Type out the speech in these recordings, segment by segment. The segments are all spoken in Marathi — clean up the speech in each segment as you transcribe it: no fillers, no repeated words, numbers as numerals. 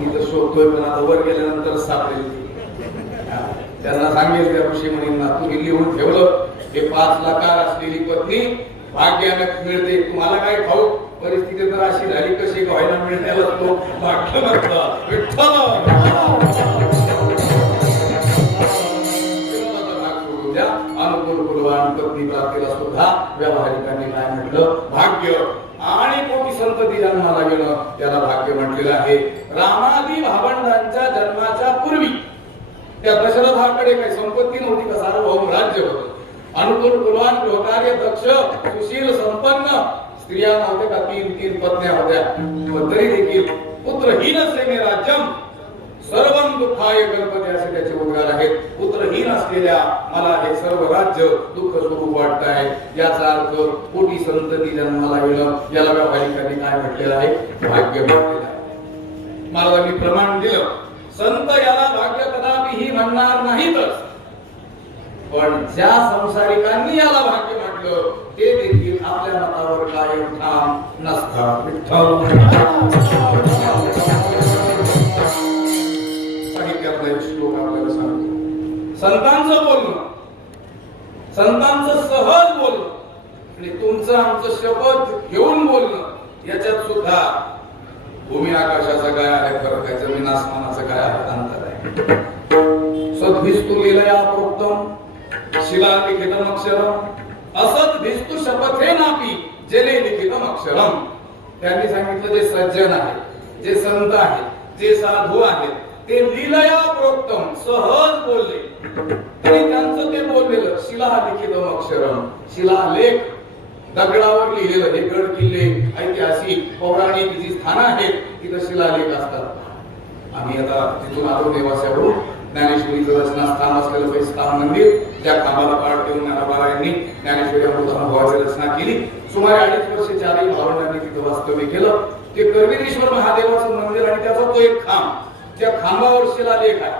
मी तर शोधतोय पण आता वर गेल्यानंतर सापडेल. त्यांना सांगेल त्या ऋषी म्हणींना तुम्ही लिहून ठेवलं हे 5 लाखार असलेली पत्नी भाग्याने मिळते. तुम्हाला काय खाऊ परिस्थिती तर अशी झाली कशी व्हायला मिळते तो भाग्य नसतं. विठ्ठल अनुकूल कुलवान पत्नी प्राप्तीला सुद्धा व्यावहारिकांनी काय म्हटलं भाग्य. आणि कोटी संतती जन्माला येणं त्याला भाग्य म्हटलेलं आहे. रामादी भावंडांच्या जन्माच्या पूर्वी त्या दशरथाकडे काही संपत्ती नव्हती का सार्वभौम राज्य होतं. अनुकूल कुलवान गृहकार्य दक्ष सुशील संपन्न स्त्रिया नव्हते का 3 पत्न्या होत्या. तरी देखील पुत्रहीन सेने राज्यम सर्वं दुःखाय गणपती असे त्याचे उद्गार आहेत. पुत्रहीन असलेल्या मला हे सर्व राज्य दुःख स्वरूप वाटत आहे. याचा अर्थ कोटी संतती जन्माला येणं याला व्यावहारिकांनी काय म्हटलेलं आहे भाग्य म्हटलेलं आहे. महाराजांनी प्रमाण दिलं संत याला भाग्य कदापिही म्हणणार नाहीतच, पण ज्या संसारिकांनी याला भाग्य म्हटलं ते देखील आपल्या मतावर कायम ठाम नसतात. साहित्यातला एक श्लोक आपल्याला सांगतो. संतांचं बोलणं, संतांचं सहज बोलणं आणि तुमचं आमचं शपथ घेऊन बोलणं याच्यात सुद्धा भूमी आकाशाचा काय आहे फरक आहे. जमीन आसमानाचं काय आहे अंतर आहे. सद्भिस्तु लीलया प्रोक्तम शिला लिखितम अक्षरम असत भिस्तु शपथे नापी जले लिखितम अक्षरम. त्यांनी सांगितलं जे सज्जन आहे, जे संत आहे, जे साधू आहेत ते लीलया प्रोक्तम सहज बोलले तरी त्यांचं ते बोललेलं शिला लिखितम अक्षरम शिलालेख दगडावर लिहिलेलं हे गड किल्ले ऐतिहासिक पौराणिक जी स्थानं आहेत तिथं शिलालेख असतात. आम्ही आता तिथून आलो देवास्यावरून ज्ञानेश्वरीचं रचनास्थान असलेलं पैस्थान मंदिर ज्या खांबाला पाठ देऊन ज्ञानोबा यांनी ज्ञानेश्वरी अमृतानुभवाची रचना केली. सुमारे 2.5 वर्ष 4 भावंडांनी तिथं वास्तव्य केलं. ते करवीरेश्वर महादेवाचं मंदिर आणि त्याचा तो एक खांब, त्या खांबावर शिलालेख आहे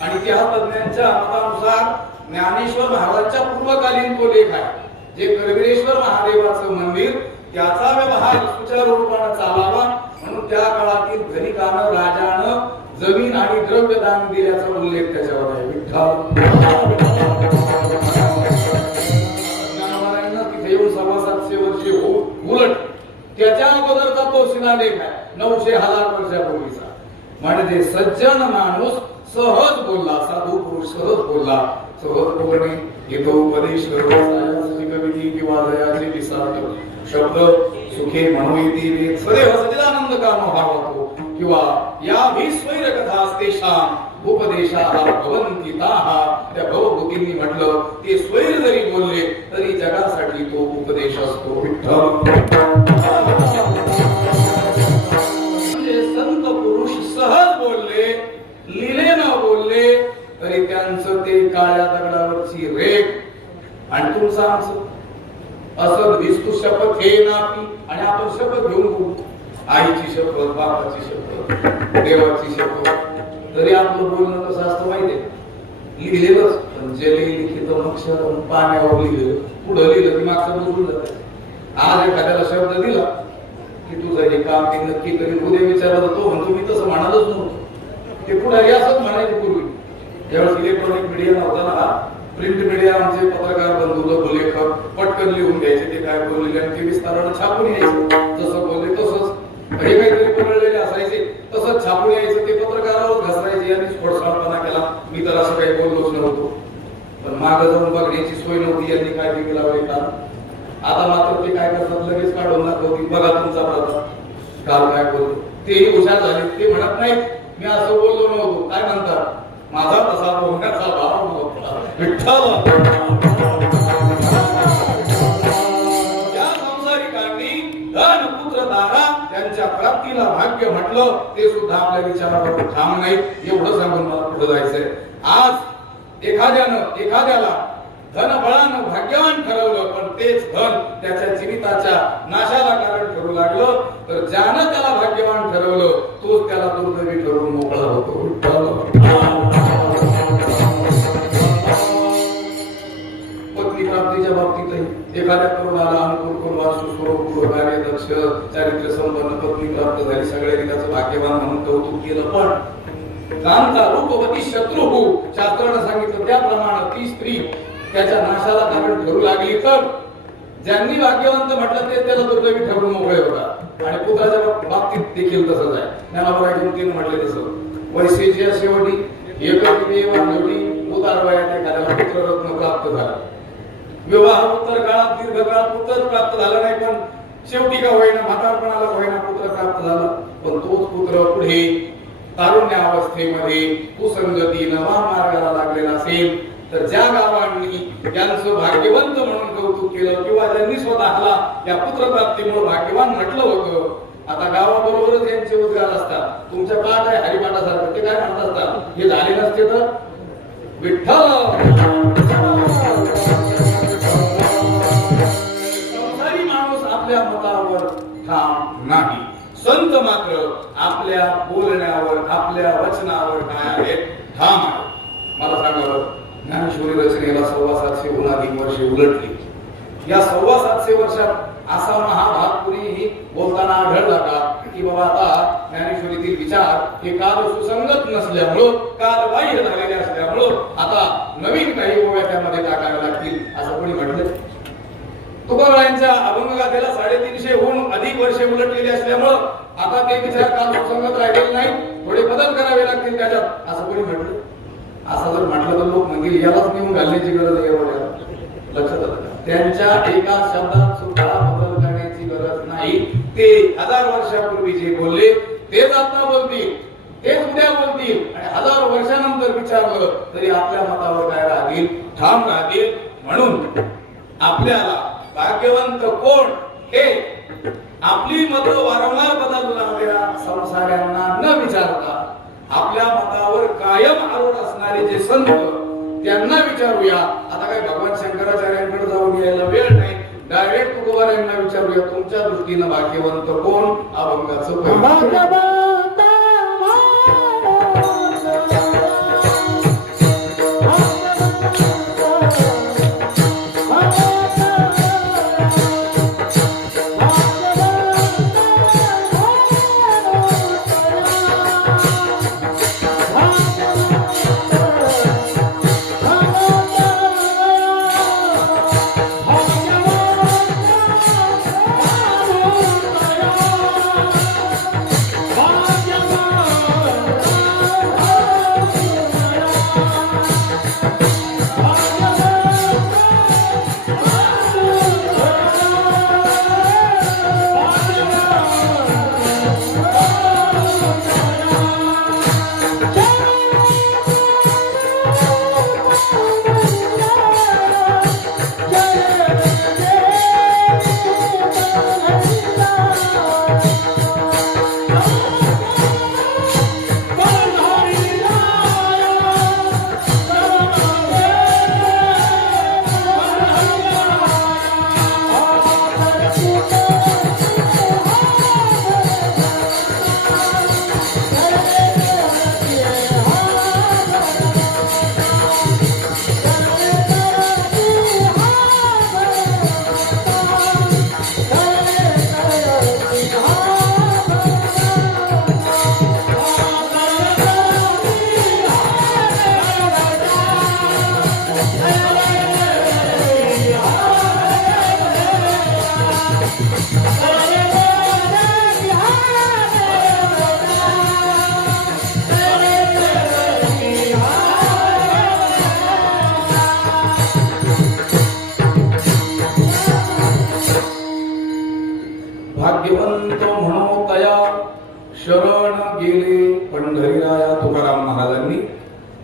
आणि त्या तज्ञांच्या मतानुसार ज्ञानेश्वर महाराजांच्या पूर्वकालीन तो लेख आहे. जे करवीरेश्वर महादेवाचं मंदिर त्याचा व्यवहार सुचारू रूपाने चालावा म्हणून त्या काळातील धनिकानं राजानं जमीन आणि द्रव्य दान दिल्याचा उल्लेख त्याच्यावर आहे. तिथे येऊन 750 वर्षे उलट त्याच्या अगोदरचा तो शिलालेख आहे 900,000 वर्षापूर्वीचा. म्हणजे सज्जन माणूस सहज बोलला, साधू पुरुष सहज बोलला. सहज बोलणे हे तो उपदेश कविती किंवा दयाचे विसार्थ शब्द सुखे मनोयती वेद सदैव सच्चिदानंद कामो भावतो किंवा या भी स्वैर कथा तेषाम उपदेशाः भवन्ति ताः. त्या भवभूतींनी म्हटलं ते स्वैर जरी बोलले तरी जगासाठी तो उपदेश असतो. संत पुरुष सहज बोलले, लीलेनं बोलले तरी त्यांचं ते काळ्या दगडावरची रेख आणि तुमचं आमचं असं भिस्तु शपथ हे नापी. आणि आपण शपथ घेऊन बोलू आईची शपथ, बापाची शपथ, देवाची शपथ. तरी आपलं बोलणं कसं असतं माहितीये लिहिलेलंच पण जले लिखितम अक्षरम पाण्यावर लिहिलेलं पुढं लिहिलं की मागचं बोलून जातं. आज एखाद्याला शब्द दिला की तुझं हे काम ते नक्की करीन उद्या विचारला तो म्हणतो मी तसं म्हणालच नव्हतं. ते पुढे असंच म्हणायचे पूर्वी ज्यावेळेस इलेक्ट्रॉनिक मीडिया नव्हता ना प्रिंट मीडिया आमचे पत्रकार बंधू लेखक पटकन लिहून घ्यायचे ते काय बोलले आणि ते विस्तारानं छापून यायचं. जसं बोलले तसंच हे काहीतरी पडलेले असायचे तसंच छापून यायचं. ते पत्रकारावर घसरायचे आणि खोडसाळपणा केला मी तर असं काही बोललोच नव्हतो. पण मागं जाऊन बघण्याची सोय नव्हती. यांनी काय केलं लावले का. आता मात्र ते काय करतात लगेच काढून दाखवतील बघा तुमचा प्रकार काल काय बोलतो. तेही हुशार झाले. ते म्हणत नाहीत मी असं बोललो नव्हतो. काय म्हणतात माझा तसा बोलण्याचा भाव नव्हता. विठ्ठल या संसारिकांनी धन पुत्र दारा त्यांच्या प्राप्तीला भाग्य म्हटलं ते सुद्धा आपल्या विचारावर ठाम नाही. एवढं सांगून मला पुढे जायचंय. आज एखाद्याला धनबळानं भाग्यवान ठरवलं पण तेच धन त्याच्या जीविताच्या नाशाला कारण ठरू लागलं तर ज्यानं त्याला भाग्यवान ठरवलं तोच त्याला दुर्दैवी ठरवून मोकळा होतो. पत्नी प्राप्तीच्या बाबतीतही एखाद्या तरुणाला अनुकूल कुलवान सुस्वरूप कार्य दक्ष चारित्र्य संपन्न पत्नी प्राप्त झाली, सगळ्यांनी त्याचं भाग्यवान म्हणून कौतुक केलं. पण कांता रूपवती शत्रू शास्त्रानं सांगितलं त्याप्रमाणे ती स्त्री त्याच्या नाशाला कारण ठरू लागली तर ज्यांनी भाग्यवंत म्हटलं ते त्याला दुर्दैवी ठरून मोकळे होतात. आणि पुत्राच्या बाबतीत देखील तसंच आहे. ज्ञानाबाई 2-3 म्हटले तसं वैशेच्या शेवटी एकटी उतार वयात एखाद्याला पुत्ररत्न प्राप्त झालं. विवाह उत्तर काळात दीर्घ काळात पुत्र प्राप्त झाला नाही, पण शेवटी का होईना म्हातारपणाला होईना पुत्र प्राप्त झाला. पण तोच पुत्र पुढे तारुण्यावस्थेमध्ये कुसंगतीनं मार्गाला लागलेला असेल तर ज्या गावांनी त्यांचं भाग्यवंत म्हणून कौतुक केलं किंवा ज्यांनी स्वतःला या पुत्रप्राप्तीमुळे भाग्यवान म्हटलं होतं, आता गावाबरोबरच यांचे उद्गार असतात. तुमच्या पाठ आहे हरिपाठासारखं, ते काय म्हणत असतात, हे झाले नसते तर विठ्ठल. संसारी माणूस आपल्या मतावर ठाम नाही, संत मात्र आपल्या बोलण्यावर आपल्या वचनावर काय आहे, ठाम आहे. मला सांगावं, ज्ञानेश्वरी रचनेला 750 अधिक वर्षे उलटली. या 750 वर्षात असा महाभाग कुणीही बोलताना आढळला का की बाबा आता ज्ञानेश्वरीतील विचार हे काल सुसंगत नसल्यामुळं, काल बाह्य झालेले असल्यामुळं आता नवीन काही ओव्या त्यामध्ये टाकाव्या लागतील असं कोणी म्हटलं? तुकारामांच्या अभंगगाथेला 350 अधिक वर्षे उलटलेली असल्यामुळं आता ते विचार काल सुसंगत राहिलेले नाही, थोडे बदल करावे लागतील त्याच्यात असं कोणी म्हटलं? असं जर म्हटलं तर लोक म्हणजे यालाच नेऊन घालण्याची गरज आहे. एवढ्या लक्षात आलं? त्यांच्या एका शब्दात सुद्धा बदल करण्याची गरज नाही. ते 1000 वर्षापूर्वी जे बोलले तेच आता बोलतील, तेच उद्या बोलतील आणि 1000 वर्षानंतर विचारलं तरी आपल्या मतावर काय राहतील, ठाम राहतील. म्हणून आपल्याला भाग्यवंत कोण हे आपली मतं वारंवार बदलू लागलेल्या संसाऱ्यांना न विचारता आपल्या मतावर कायम आरूढ असणारे जे संत त्यांना विचारूया. आता काय भगवान शंकराचार्यांकडे जाऊन यायला वेळ नाही, डायरेक्ट तुकोबारायांना विचारूया, तुमच्या दृष्टीनं भाग्यवंत कोण? अभंगाचं भाग्यवंत म्हणो तया शरण गेले पंढरीराया. तुकाराम महाराजांनी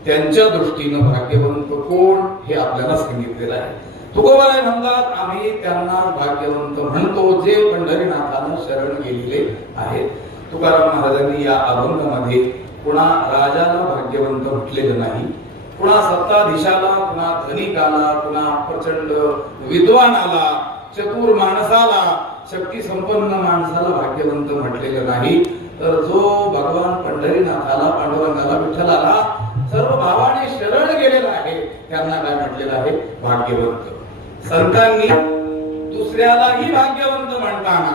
त्यांच्या दृष्टीनं भाग्यवंत कोण हे आपल्याला सांगितलेलं आहे. तुकोबाराय म्हणतात आम्ही त्यांना भाग्यवंत म्हणतो जे पंढरीनाथाला शरण गेलेले आहेत. तुकाराम महाराजांनी या अभंगामध्ये कुणा राजाला भाग्यवंत म्हटलेलं नाही, कुणा सत्ताधीशाला, कुणा धनिकाला, कुणा प्रचंड विद्वानाला, चतुर माणसाला, शक्ती संपन्न माणसाला भाग्यवंत म्हटलेलं नाही, तर जो भगवान पंढरीनाथाला, पांडुरंगाला, विठ्ठलाला सर्व भावाने शरण गेलेला आहे त्यांना काय म्हटलेलं आहे, भाग्यवंत. संतांनी दुसऱ्यालाही भाग्यवंत म्हणताना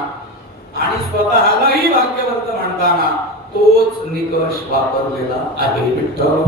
आणि स्वतःलाही भाग्यवंत म्हणताना तोच निकष वापरलेला आहे. विठ्ठल